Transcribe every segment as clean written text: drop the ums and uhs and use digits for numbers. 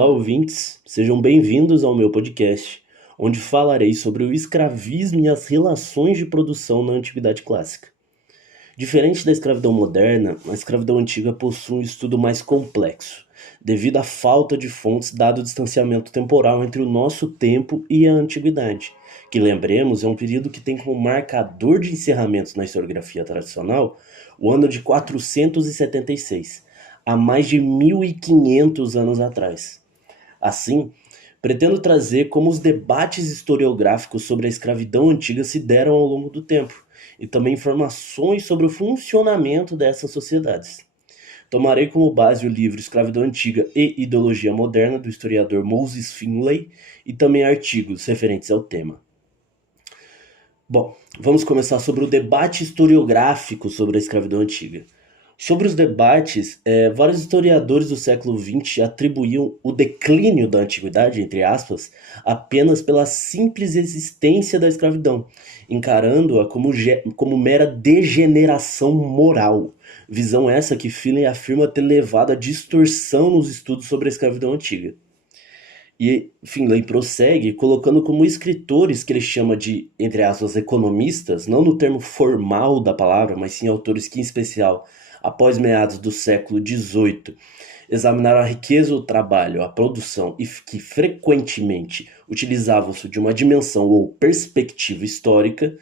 Olá, ouvintes, sejam bem-vindos ao meu podcast, onde falarei sobre o escravismo e as relações de produção na Antiguidade Clássica. Diferente da escravidão moderna, a escravidão antiga possui um estudo mais complexo, devido à falta de fontes dado o distanciamento temporal entre o nosso tempo e a Antiguidade, que, lembremos, é um período que tem como marcador de encerramento na historiografia tradicional o ano de 476, há mais de 1500 anos atrás. Assim, pretendo trazer como os debates historiográficos sobre a escravidão antiga se deram ao longo do tempo, e também informações sobre o funcionamento dessas sociedades. Tomarei como base o livro Escravidão Antiga e Ideologia Moderna, do historiador Moses Finlay, e também artigos referentes ao tema. Bom, vamos começar sobre o debate historiográfico sobre a escravidão antiga. Sobre os debates, vários historiadores do século XX atribuíam o declínio da antiguidade, entre aspas, apenas pela simples existência da escravidão, encarando-a como mera degeneração moral. Visão essa que Finlay afirma ter levado à distorção nos estudos sobre a escravidão antiga. E Finlay prossegue colocando como escritores que ele chama de, entre aspas, economistas, não no termo formal da palavra, mas sim autores que, em especial, após meados do século XVIII, examinaram a riqueza do trabalho, a produção e que frequentemente utilizavam-se de uma dimensão ou perspectiva histórica.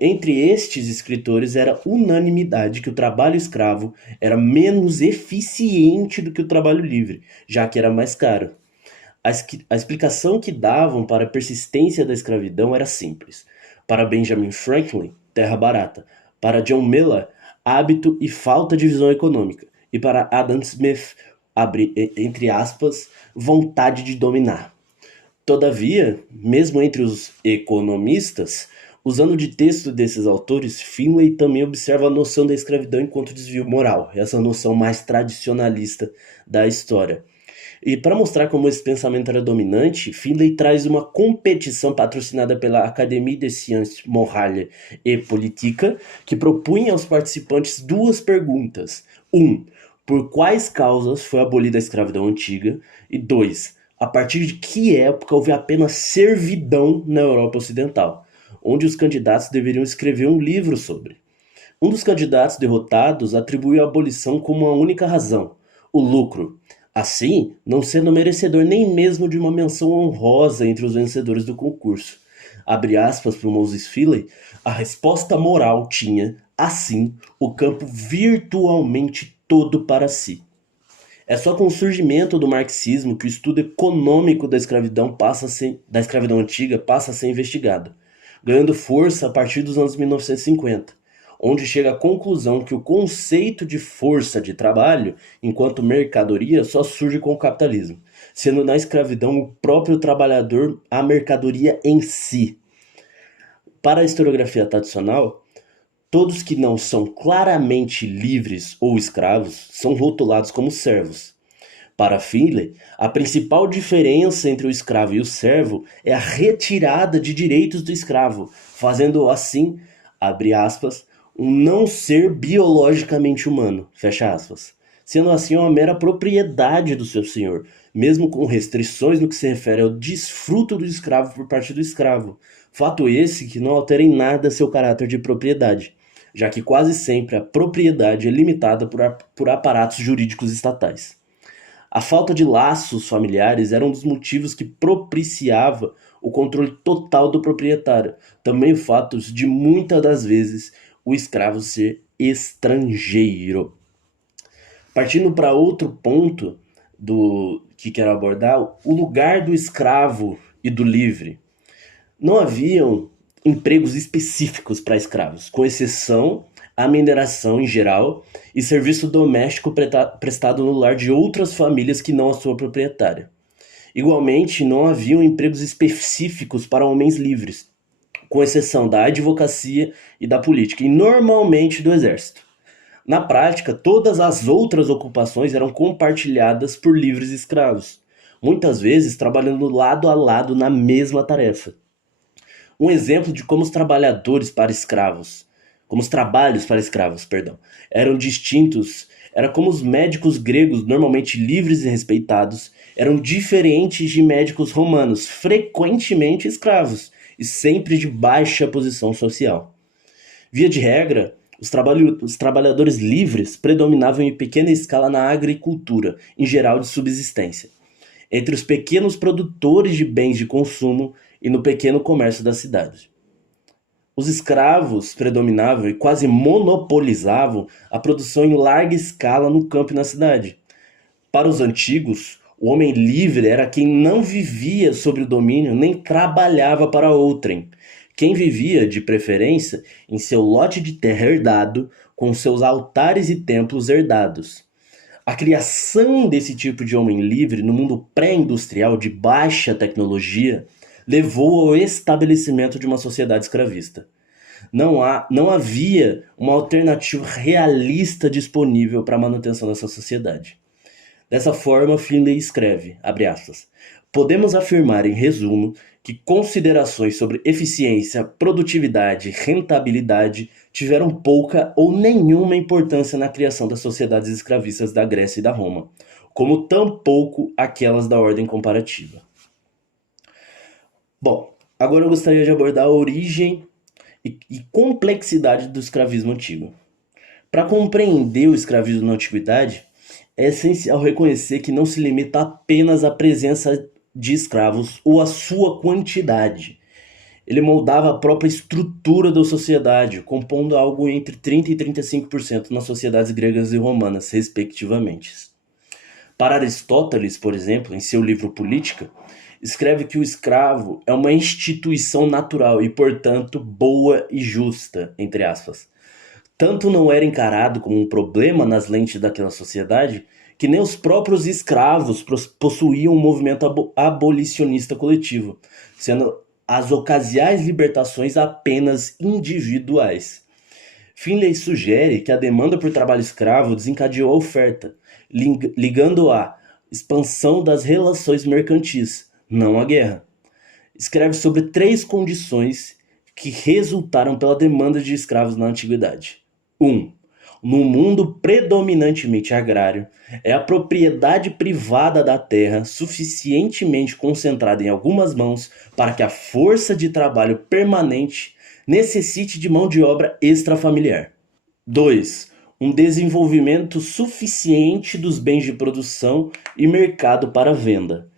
Entre estes escritores era unanimidade que o trabalho escravo era menos eficiente do que o trabalho livre, já que era mais caro. A explicação que davam para a persistência da escravidão era simples. Para Benjamin Franklin, terra barata. Para John Miller, hábito e falta de visão econômica. E para Adam Smith, entre aspas, vontade de dominar. Todavia, mesmo entre os economistas, usando de texto desses autores, Finlay também observa a noção da escravidão enquanto desvio moral, essa noção mais tradicionalista da história. E para mostrar como esse pensamento era dominante, Finlay traz uma competição patrocinada pela Académie des Sciences Morales et Politiques, que propunha aos participantes duas perguntas. 1. Por quais causas foi abolida a escravidão antiga? E 2. A partir de que época houve apenas servidão na Europa Ocidental? Onde os candidatos deveriam escrever um livro sobre. Um dos candidatos derrotados atribuiu a abolição como a única razão: o lucro. Assim, não sendo merecedor nem mesmo de uma menção honrosa entre os vencedores do concurso. Abre aspas para o Moses Finlay, a resposta moral tinha, assim, o campo virtualmente todo para si. É só com o surgimento do marxismo que o estudo econômico da escravidão antiga passa a ser investigado, ganhando força a partir dos anos 1950. Onde chega à conclusão que o conceito de força de trabalho, enquanto mercadoria, só surge com o capitalismo, sendo na escravidão o próprio trabalhador a mercadoria em si. Para a historiografia tradicional, todos que não são claramente livres ou escravos são rotulados como servos. Para Finlay, a principal diferença entre o escravo e o servo é a retirada de direitos do escravo, fazendo assim, abre aspas, um não ser biologicamente humano, fecha aspas, sendo assim uma mera propriedade do seu senhor, mesmo com restrições no que se refere ao desfruto do escravo por parte do escravo. Fato esse que não altera em nada seu caráter de propriedade, já que quase sempre a propriedade é limitada por aparatos jurídicos estatais. A falta de laços familiares era um dos motivos que propiciava o controle total do proprietário. Também o fato de, muitas das vezes, o escravo ser estrangeiro. Partindo para outro ponto do que quero abordar, o lugar do escravo e do livre. Não haviam empregos específicos para escravos, com exceção à mineração em geral e serviço doméstico prestado no lar de outras famílias que não a sua proprietária. Igualmente, não haviam empregos específicos para homens livres, com exceção da advocacia e da política, e normalmente do exército. Na prática, todas as outras ocupações eram compartilhadas por livres escravos, muitas vezes trabalhando lado a lado na mesma tarefa. Um exemplo de como os trabalhos para escravos, eram era como os médicos gregos, normalmente livres e respeitados, eram diferentes de médicos romanos, frequentemente escravos e sempre de baixa posição social. Via de regra, os trabalhadores livres predominavam em pequena escala na agricultura, em geral de subsistência, entre os pequenos produtores de bens de consumo e no pequeno comércio da cidade. Os escravos predominavam e quase monopolizavam a produção em larga escala no campo e na cidade. Para os antigos, o homem livre era quem não vivia sob o domínio nem trabalhava para outrem. Quem vivia, de preferência, em seu lote de terra herdado, com seus altares e templos herdados. A criação desse tipo de homem livre no mundo pré-industrial de baixa tecnologia levou ao estabelecimento de uma sociedade escravista. Não havia uma alternativa realista disponível para a manutenção dessa sociedade. Dessa forma, Finlay escreve, abre aspas, podemos afirmar, em resumo, que considerações sobre eficiência, produtividade e rentabilidade tiveram pouca ou nenhuma importância na criação das sociedades escravistas da Grécia e da Roma, como tampouco aquelas da ordem comparativa. Bom, agora eu gostaria de abordar a origem e complexidade do escravismo antigo. Para compreender o escravismo na antiguidade, é essencial reconhecer que não se limita apenas à presença de escravos ou à sua quantidade. Ele moldava a própria estrutura da sociedade, compondo algo entre 30% e 35% nas sociedades gregas e romanas, respectivamente. Para Aristóteles, por exemplo, em seu livro Política, escreve que o escravo é uma instituição natural e, portanto, boa e justa, entre aspas. Tanto não era encarado como um problema nas lentes daquela sociedade, que nem os próprios escravos possuíam um movimento abolicionista coletivo, sendo as ocasiais libertações apenas individuais. Finlay sugere que a demanda por trabalho escravo desencadeou a oferta, ligando à expansão das relações mercantis, não a guerra. Escreve sobre 3 condições que resultaram pela demanda de escravos na antiguidade. 1. No mundo predominantemente agrário, é a propriedade privada da terra suficientemente concentrada em algumas mãos para que a força de trabalho permanente necessite de mão de obra extrafamiliar. 2. Um desenvolvimento suficiente dos bens de produção e mercado para venda.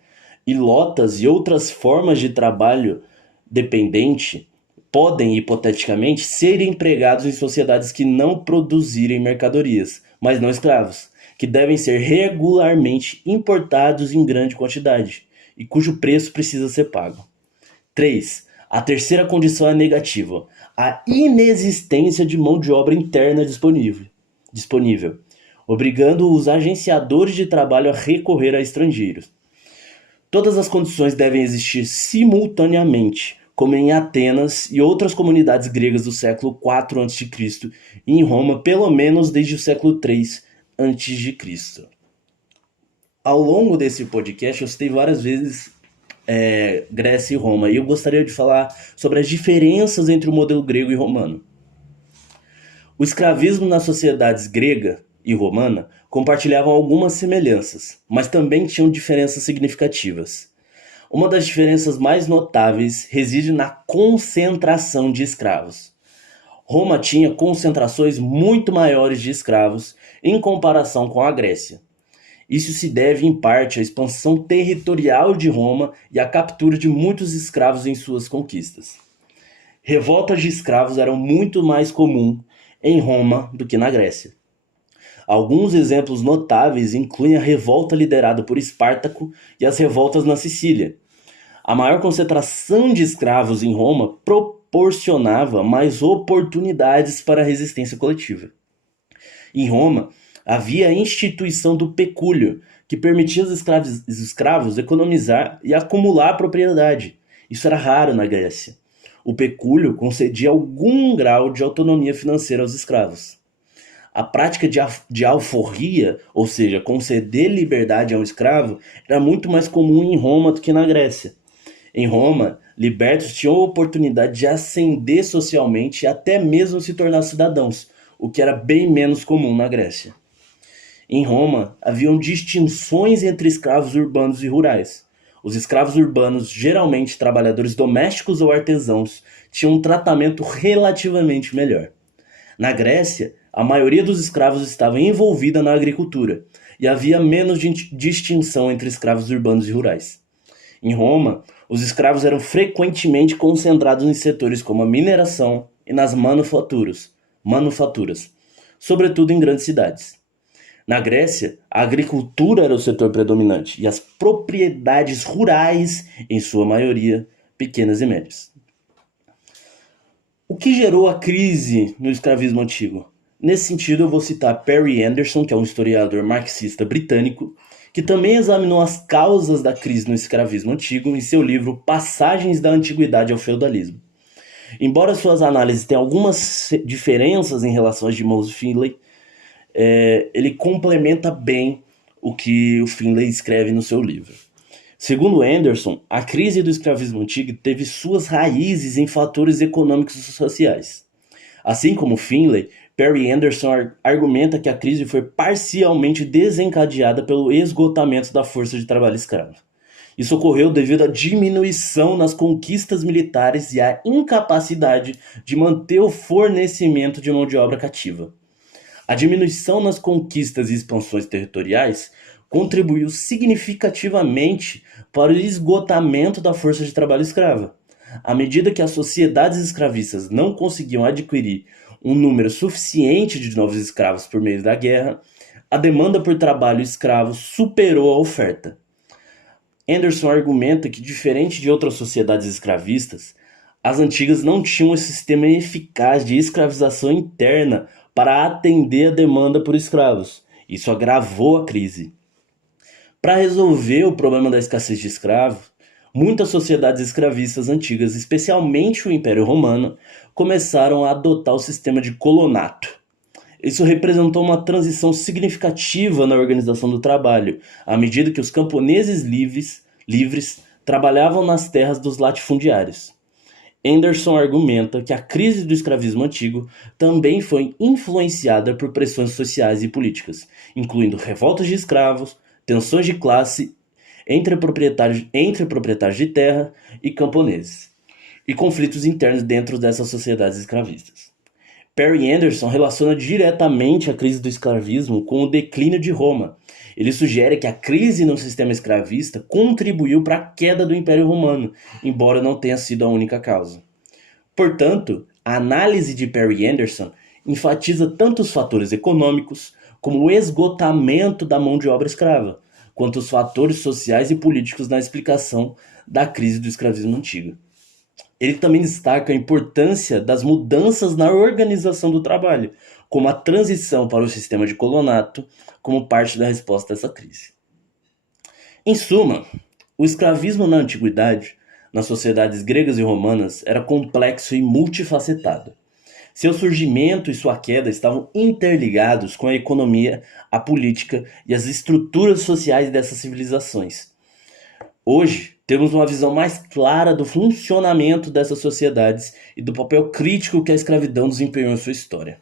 E lotas e outras formas de trabalho dependente podem, hipoteticamente, ser empregados em sociedades que não produzirem mercadorias, mas não escravos, que devem ser regularmente importados em grande quantidade e cujo preço precisa ser pago. 3. A terceira condição é negativa, a inexistência de mão de obra interna disponível, obrigando os agenciadores de trabalho a recorrer a estrangeiros. Todas as condições devem existir simultaneamente, como em Atenas e outras comunidades gregas do século IV a.C. e em Roma, pelo menos desde o século III a.C. Ao longo desse podcast, eu citei várias vezes Grécia e Roma, e eu gostaria de falar sobre as diferenças entre o modelo grego e romano. O escravismo nas sociedades grega e romana compartilhavam algumas semelhanças, mas também tinham diferenças significativas. Uma das diferenças mais notáveis reside na concentração de escravos. Roma tinha concentrações muito maiores de escravos em comparação com a Grécia. Isso se deve em parte à expansão territorial de Roma e à captura de muitos escravos em suas conquistas. Revoltas de escravos eram muito mais comuns em Roma do que na Grécia. Alguns exemplos notáveis incluem a revolta liderada por Espartaco e as revoltas na Sicília. A maior concentração de escravos em Roma proporcionava mais oportunidades para a resistência coletiva. Em Roma, havia a instituição do pecúlio, que permitia aos escravos economizar e acumular propriedade. Isso era raro na Grécia. O pecúlio concedia algum grau de autonomia financeira aos escravos. A prática de alforria, ou seja, conceder liberdade a um escravo, era muito mais comum em Roma do que na Grécia. Em Roma, libertos tinham a oportunidade de ascender socialmente e até mesmo se tornar cidadãos, o que era bem menos comum na Grécia. Em Roma, haviam distinções entre escravos urbanos e rurais. Os escravos urbanos, geralmente trabalhadores domésticos ou artesãos, tinham um tratamento relativamente melhor. Na Grécia, a maioria dos escravos estava envolvida na agricultura, e havia menos distinção entre escravos urbanos e rurais. Em Roma, os escravos eram frequentemente concentrados em setores como a mineração e nas manufaturas, sobretudo em grandes cidades. Na Grécia, a agricultura era o setor predominante e as propriedades rurais, em sua maioria, pequenas e médias. O que gerou a crise no escravismo antigo? Nesse sentido, eu vou citar Perry Anderson, que é um historiador marxista britânico, que também examinou as causas da crise no escravismo antigo em seu livro Passagens da Antiguidade ao Feudalismo. Embora suas análises tenham algumas diferenças em relação às de Moses Finlay, ele complementa bem o que o Finlay escreve no seu livro. Segundo Anderson, a crise do escravismo antigo teve suas raízes em fatores econômicos e sociais. Assim como Finlay, Perry Anderson argumenta que a crise foi parcialmente desencadeada pelo esgotamento da força de trabalho escrava. Isso ocorreu devido à diminuição nas conquistas militares e à incapacidade de manter o fornecimento de mão de obra cativa. A diminuição nas conquistas e expansões territoriais contribuiu significativamente para o esgotamento da força de trabalho escrava. À medida que as sociedades escravistas não conseguiam adquirir um número suficiente de novos escravos por meio da guerra, a demanda por trabalho escravo superou a oferta. Anderson argumenta que, diferente de outras sociedades escravistas, as antigas não tinham um sistema eficaz de escravização interna para atender a demanda por escravos. Isso agravou a crise. Para resolver o problema da escassez de escravos, muitas sociedades escravistas antigas, especialmente o Império Romano, começaram a adotar o sistema de colonato. Isso representou uma transição significativa na organização do trabalho, à medida que os camponeses livres trabalhavam nas terras dos latifundiários. Anderson argumenta que a crise do escravismo antigo também foi influenciada por pressões sociais e políticas, incluindo revoltas de escravos, tensões de classe entre proprietários de terra e camponeses, e conflitos internos dentro dessas sociedades escravistas. Perry Anderson relaciona diretamente a crise do escravismo com o declínio de Roma. Ele sugere que a crise no sistema escravista contribuiu para a queda do Império Romano, embora não tenha sido a única causa. Portanto, a análise de Perry Anderson enfatiza tanto os fatores econômicos, como o esgotamento da mão de obra escrava, quanto os fatores sociais e políticos na explicação da crise do escravismo antigo. Ele também destaca a importância das mudanças na organização do trabalho, como a transição para o sistema de colonato, como parte da resposta a essa crise. Em suma, o escravismo na antiguidade, nas sociedades gregas e romanas, era complexo e multifacetado. Seu surgimento e sua queda estavam interligados com a economia, a política e as estruturas sociais dessas civilizações. Hoje, temos uma visão mais clara do funcionamento dessas sociedades e do papel crítico que a escravidão desempenhou em sua história.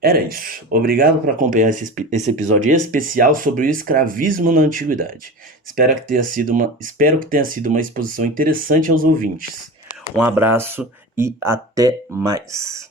Era isso. Obrigado por acompanhar esse episódio especial sobre o escravismo na antiguidade. Espero que tenha sido uma exposição interessante aos ouvintes. Um abraço e até mais.